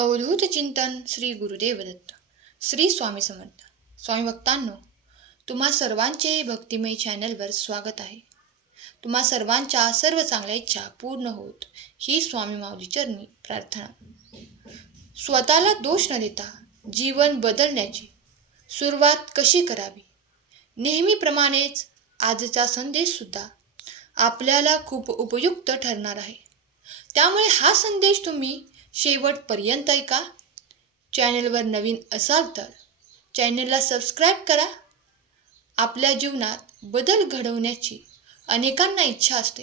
अवधूत चिंतन श्री गुरुदेव दत्त. श्री स्वामी समर्थ. स्वामी भक्तांनो, तुम्हा सर्वांचे भक्तिमय चॅनलवर स्वागत आहे. तुम्हा सर्वांच्या सर्व चांगल्या इच्छा पूर्ण होत ही स्वामी माऊली चरणी प्रार्थना. स्वतःला दोष न देता जीवन बदलण्याची सुरुवात कशी करावी, नेहमीप्रमाणेच आजचा संदेश सुद्धा आपल्याला खूप उपयुक्त ठरणार आहे. त्यामुळे हा संदेश तुम्ही शेवटपर्यंत ऐका. चॅनलवर नवीन असाल तर चॅनलला सबस्क्राईब करा. आपल्या जीवनात बदल घडवण्याची अनेकांना इच्छा असते,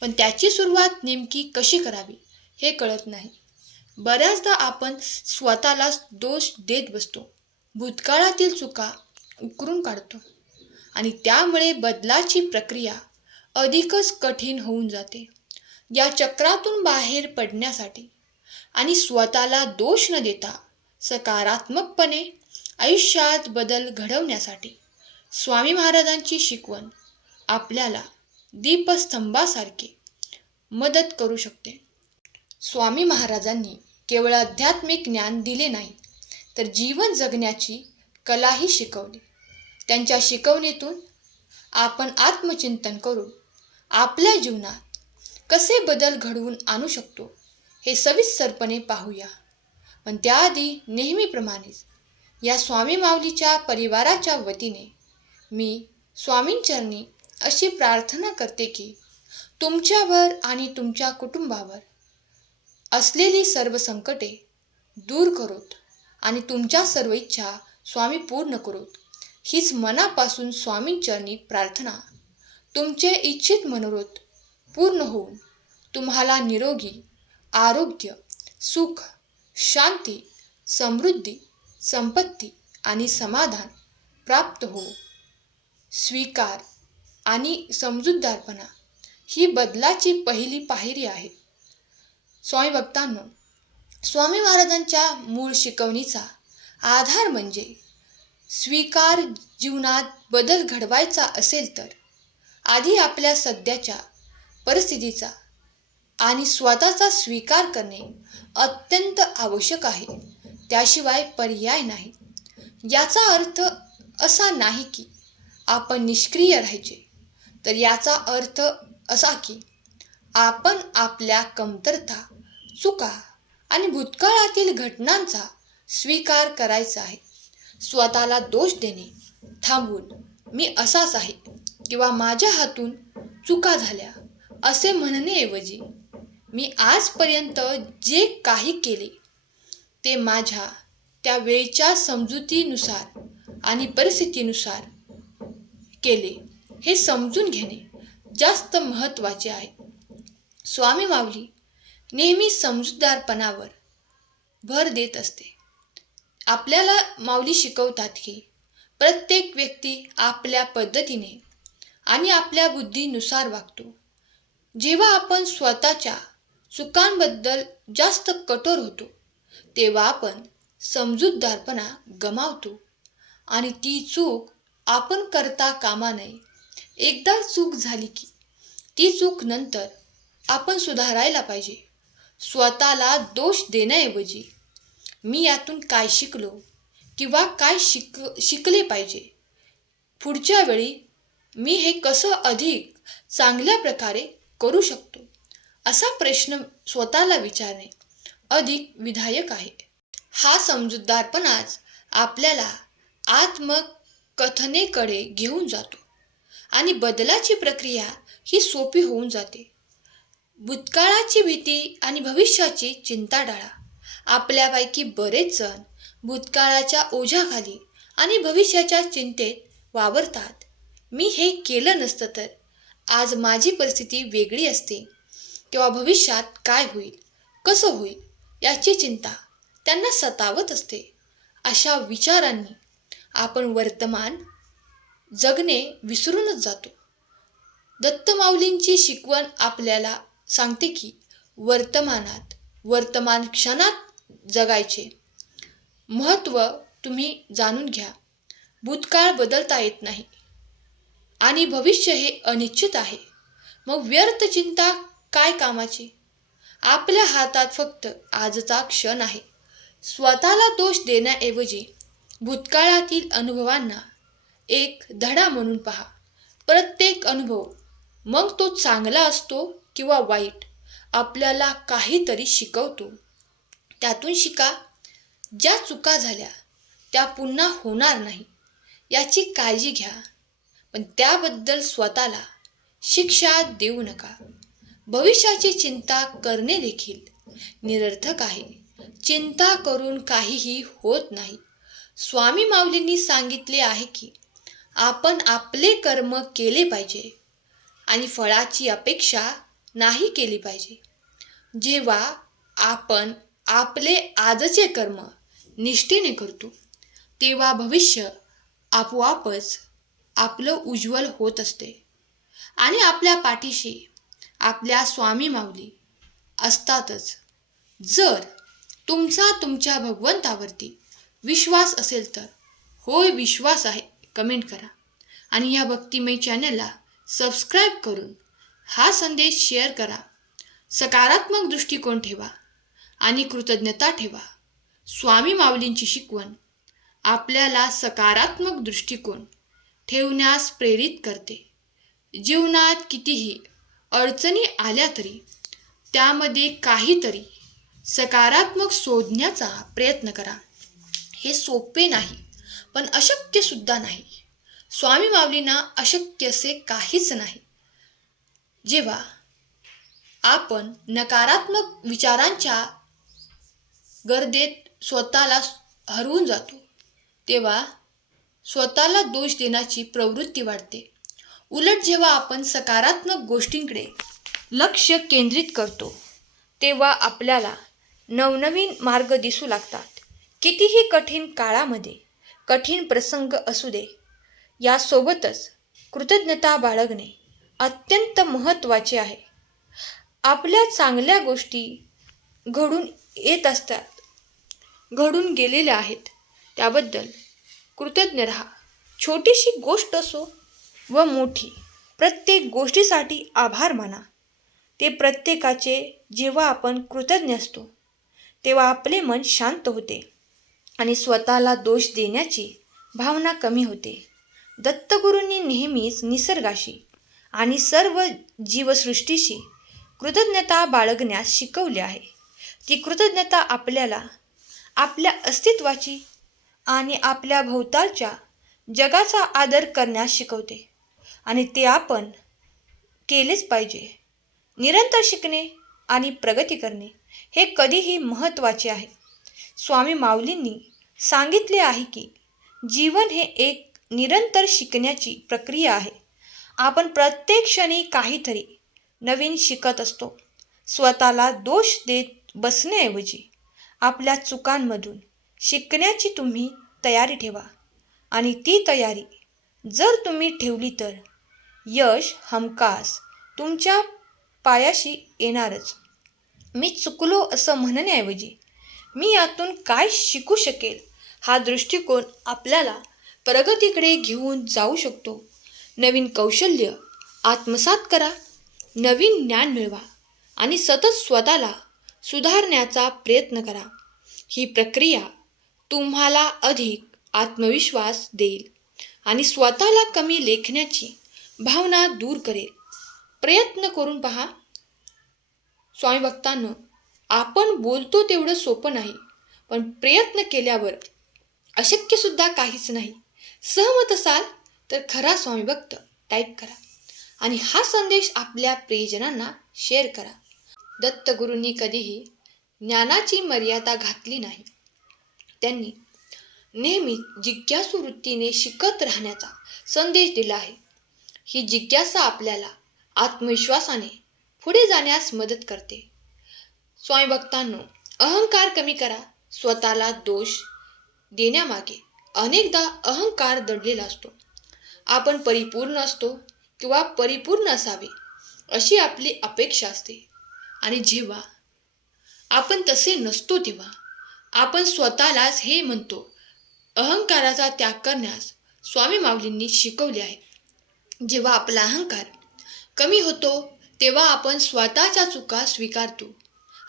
पण त्याची सुरुवात नेमकी कशी करावी हे कळत नाही. बऱ्याचदा आपण स्वतःला दोष देत बसतो, भूतकाळातील चुका उकरून काढतो आणि त्यामुळे बदलाची प्रक्रिया अधिकच कठीण होऊन जाते. या चक्रातून बाहेर पडण्यासाठी आणि स्वतःला दोष न देता सकारात्मकपणे आयुष्यात बदल घडवण्यासाठी स्वामी महाराजांची शिकवण आपल्याला दीपस्तंभासारखे मदत करू शकते. स्वामी महाराजांनी केवळ आध्यात्मिक ज्ञान दिले नाही, तर जीवन जगण्याची कलाही शिकवली. त्यांच्या शिकवणीतून आपण आत्मचिंतन करून आपल्या जीवनात कसे बदल घडवून आणू शकतो हे सविस्तरपणे पाहूया. पण त्याआधी नेहमीप्रमाणेच या स्वामी माऊलीच्या परिवाराच्या वतीने मी स्वामींचरणी अशी प्रार्थना करते की तुमच्यावर आणि तुमच्या कुटुंबावर असलेली सर्व संकटे दूर करोत आणि तुमच्या सर्व इच्छा स्वामी पूर्ण करोत. हीच मनापासून स्वामींचरणी प्रार्थना. तुमचे इच्छित मनोरथ पूर्ण होऊन तुम्हाला निरोगी आरोग्य, सुख, शांती, समृद्धी, संपत्ती आणि समाधान प्राप्त हो. स्वीकार आणि समजूतदारपणा ही बदलाची पहिली पायरी आहे. स्वामी भक्तांनो, स्वामी महाराजांच्या मूळ शिकवणीचा आधार म्हणजे स्वीकार. जीवनात बदल घडवायचा असेल तर आधी आपल्या सध्याच्या परिस्थितीचा आणि स्वतःचा स्वीकार करणे अत्यंत आवश्यक आहे. त्याशिवाय पर्याय नाही. याचा अर्थ असा नाही की आपण निष्क्रिय राहायचे, तर याचा अर्थ असा की आपण आपल्या कमतरता, चुका आणि भूतकाळातील घटनांचा स्वीकार करायचा आहे. स्वतःला दोष देणे थांबवून मी असाच आहे किंवा माझ्या हातून चुका झाल्या असे म्हणण्याऐवजी मी आजपर्यंत जे काही केले ते माझ्या त्या वेळच्या समजुतीनुसार आणि परिस्थितीनुसार केले हे समजून घेणे जास्त महत्त्वाचे आहे. स्वामी माऊली नेहमी समजूतदारपणावर भर देत असते. आपल्याला माऊली शिकवतात की प्रत्येक व्यक्ती आपल्या पद्धतीने आणि आपल्या बुद्धीनुसार वागतो. जेव्हा आपण स्वतःच्या चुकांबद्दल जास्त कठोर होतो, तेव्हा आपण समजूतदारपणा गमावतो आणि ती चूक आपण करता कामा नये. एकदा चूक झाली की ती चूक नंतर आपण सुधारायला पाहिजे. स्वतःला दोष देण्याऐवजी मी यातून काय शिकलो किंवा काय शिकले पाहिजे, पुढच्या वेळी मी हे कसं अधिक चांगल्या प्रकारे करू शकतो, असा प्रश्न स्वतःला विचारणे अधिक विधायक आहे. हा समजूतदारपणाच आपल्याला आत्मकथनेकडे घेऊन जातो आणि बदलाची प्रक्रिया ही सोपी होऊन जाते. भूतकाळाची भीती आणि भविष्याची चिंता टाळा. आपल्यापैकी बरेच जण भूतकाळाच्या ओझ्याखाली आणि भविष्याच्या चिंतेत वावरतात. मी हे केलं नसतं तर आज माझी परिस्थिती वेगळी असते किंवा भविष्यात काय होईल, कसं होईल याची चिंता त्यांना सतावत असते. अशा विचारांनी आपण वर्तमान जगणे विसरूनच जातो. दत्तमाऊलींची शिकवण आपल्याला सांगते की वर्तमान क्षणात जगायचे महत्त्व तुम्ही जाणून घ्या. भूतकाळ बदलता येत नाही आणि भविष्य हे अनिश्चित आहे. मग व्यर्थ चिंता काय कामाची. आपल्या हातात फक्त आजचा क्षण आहे. स्वतःला दोष देण्याऐवजी भूतकाळातील अनुभवांना एक धडा म्हणून पहा. प्रत्येक अनुभव, मग तो चांगला असतो किंवा वाईट, आपल्याला काहीतरी शिकवतो. त्यातून शिका. ज्या चुका झाल्या त्या पुन्हा होणार नाही याची काळजी घ्या, पण त्याबद्दल स्वतःला शिक्षा देऊ नका. भविष्याची चिंता करणे देखील निरर्थक आहे. चिंता करून काहीही होत नाही. स्वामी माऊलींनी सांगितले आहे की आपण आपले कर्म केले पाहिजे आणि फळाची अपेक्षा नाही केली पाहिजे. जेव्हा आपण आपले आजचे कर्म निष्ठेने करतो तेव्हा भविष्य आपोआपच आपलं उज्ज्वल होत असते आणि आपल्या पाठीशी आपल्या स्वामी माऊली असतातच. जर तुमचा तुमच्या भगवंतावरती विश्वास असेल तर होय विश्वास आहे कमेंट करा आणि या भक्तिमय चॅनलला सबस्क्राईब करून हा संदेश शेअर करा. सकारात्मक दृष्टिकोन ठेवा आणि कृतज्ञता ठेवा. स्वामी माऊलींची शिकवण आपल्याला सकारात्मक दृष्टिकोन ठेवण्यास प्रेरित करते. जीवनात कितीही अडचणी आल्या तरी त्यामध्ये काहीतरी सकारात्मक शोधण्याचा प्रयत्न करा. हे सोपे नाही, पण अशक्य सुद्धा नाही. स्वामी माऊलींना अशक्य असे काहीच नाही. जेव्हा आपण नकारात्मक विचारांच्या गर्दीत स्वतःला हरवून जातो तेव्हा स्वतःला दोष देण्याची प्रवृत्ती वाढते. उलट जेव्हा आपण सकारात्मक गोष्टींकडे लक्ष केंद्रित करतो तेव्हा आपल्याला नवनवीन मार्ग दिसू लागतात. कितीही कठीण काळामध्ये कठीण प्रसंग असू दे, यासोबतच कृतज्ञता बाळगणे अत्यंत महत्त्वाचे आहे. आपल्या चांगल्या गोष्टी घडून येत असतात, घडून गेलेल्या आहेत, त्याबद्दल कृतज्ञ राहा. छोटीशी गोष्ट असो व मोठी, प्रत्येक गोष्टीसाठी आभार माना. ते प्रत्येकाचे जेव्हा आपण कृतज्ञ असतो तेव्हा आपले मन शांत होते आणि स्वतःला दोष देण्याची भावना कमी होते. दत्तगुरूंनी नेहमीच निसर्गाशी आणि सर्व जीवसृष्टीशी कृतज्ञता बाळगण्यास शिकवले आहे. ती कृतज्ञता आपल्याला आपल्या अस्तित्वाची आणि आपल्या भोवतालच्या जगाचा आदर करण्यास शिकवते आणि ते आपण केलेच पाहिजे. निरंतर शिकणे आणि प्रगती करणे हे कधीही महत्त्वाचे आहे. स्वामी माऊलींनी सांगितले आहे की जीवन हे एक निरंतर शिकण्याची प्रक्रिया आहे. आपण प्रत्येक क्षणी काहीतरी नवीन शिकत असतो. स्वतःला दोष देत बसण्याऐवजी आपल्या चुकांमधून शिकण्याची तुम्ही तयारी ठेवा आणि ती तयारी जर तुम्ही ठेवली तर यश हमखास तुमच्या पायाशी येणारच. मी चुकलो असं म्हणण्याऐवजी मी यातून काय शिकू शकेल हा दृष्टिकोन आपल्याला प्रगतीकडे घेऊन जाऊ शकतो. नवीन कौशल्य आत्मसात करा, नवीन ज्ञान मिळवा आणि सतत स्वतःला सुधारण्याचा प्रयत्न करा. ही प्रक्रिया तुम्हाला अधिक आत्मविश्वास देईल आणि स्वतःला कमी लेखण्याची भावना दूर करेल. प्रयत्न करून पहा. स्वामी भक्तांनो, आपण बोलतो तेवढं सोपं नाही, पण प्रयत्न केल्यावर अशक्यसुद्धा काहीच नाही. सहमत असाल तर खरा स्वामी भक्त टाईप करा आणि हा संदेश आपल्या प्रियजनांना शेअर करा. दत्तगुरूंनी कधीही ज्ञानाची मर्यादा घातली नाही. त्यांनी नेहमी जिज्ञासू वृत्तीने शिकत राहण्याचा संदेश दिला आहे. ही जिज्ञासा आपल्याला आत्मविश्वासाने पुढे जाण्यास मदत करते. स्वामी भक्तांनो, अहंकार कमी करा. स्वतःला दोष देण्यामागे अनेकदा अहंकार दडलेला असतो. आपण परिपूर्ण असतो किंवा परिपूर्ण असावे अशी आपली अपेक्षा असते आणि जेव्हा आपण तसे नसतो तेव्हा आपण स्वतःलाच हे म्हणतो. अहंकाराचा त्याग करण्यास स्वामी माऊलींनी शिकवले आहे. जेव्हा आपला अहंकार कमी होतो तेव्हा आपण स्वतःच्या चुका स्वीकारतो.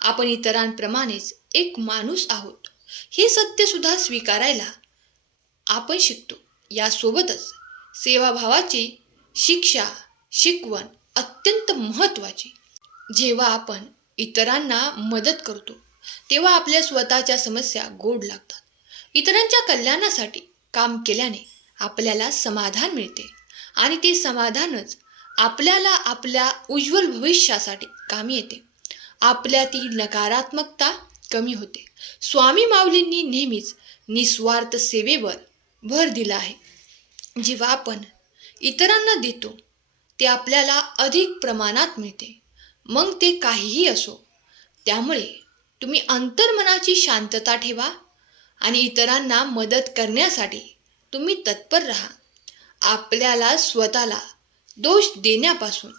आपण इतरांप्रमाणेच एक माणूस आहोत. हे सत्यसुद्धा स्वीकारायला आपण शिकतो. यासोबतच सेवाभावाची शिकवण अत्यंत महत्त्वाची. जेव्हा आपण इतरांना मदत करतो तेव्हा आपल्या स्वतःच्या समस्या गोड लागतात. इतरांच्या कल्याणासाठी काम केल्याने आपल्याला समाधान मिळते आणि ते समाधानच आपल्याला आपल्या उज्ज्वल भविष्यासाठी कामी येते. आपल्यातील नकारात्मकता कमी होते. स्वामी माऊलींनी नेहमीच निस्वार्थ सेवेवर भर दिला आहे. जेव्हा आपण इतरांना देतो ते आपल्याला अधिक प्रमाणात मिळते, मग ते काहीही असो. त्यामुळे तुम्ही अंतर्मनाची शांतता ठेवा आणि इतरांना मदत करण्यासाठी तुम्ही तत्पर राहा. आपल्याला स्वतःला दोष देण्यापासून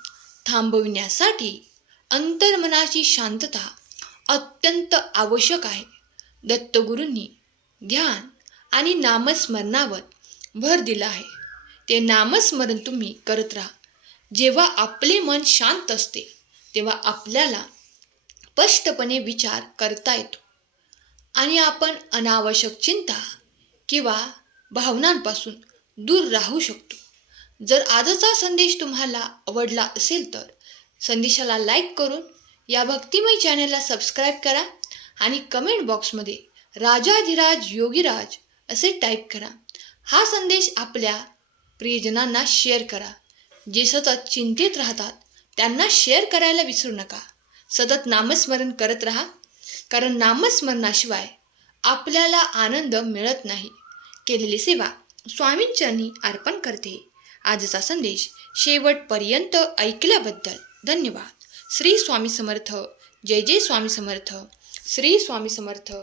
थांबविण्यासाठी अंतर्मनाची शांतता अत्यंत आवश्यक आहे. दत्तगुरूंनी ध्यान आणि नामस्मरणावर भर दिला आहे. ते नामस्मरण तुम्ही करत राहा. जेव्हा आपले मन शांत असते तेव्हा आपल्याला स्पष्टपणे विचार करता येतो आणि आपण अनावश्यक चिंता किंवा भावनांपासून दूर राहू शकतो. जर आजचा संदेश तुम्हाला आवडला असेल तर संदेशाला लाईक करून या भक्तिमय चॅनलला सबस्क्राईब करा आणि कमेंट बॉक्समध्ये राजाधिराज योगीराज असे टाईप करा. हा संदेश आपल्या प्रियजनांना शेअर करा. जे सतत चिंतित राहतात त्यांना शेअर करायला विसरू नका. सतत नामस्मरण करत राहा, कारण नामस्मरणाशिवाय आपल्याला आनंद मिळत नाही. केलेली सेवा स्वामींचरणी अर्पण करते. आजचा संदेश शेवटपर्यंत ऐकल्याबद्दल धन्यवाद. श्री स्वामी समर्थ. जय जय स्वामी समर्थ. श्री स्वामी समर्थ.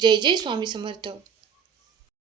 जय जय स्वामी समर्थ.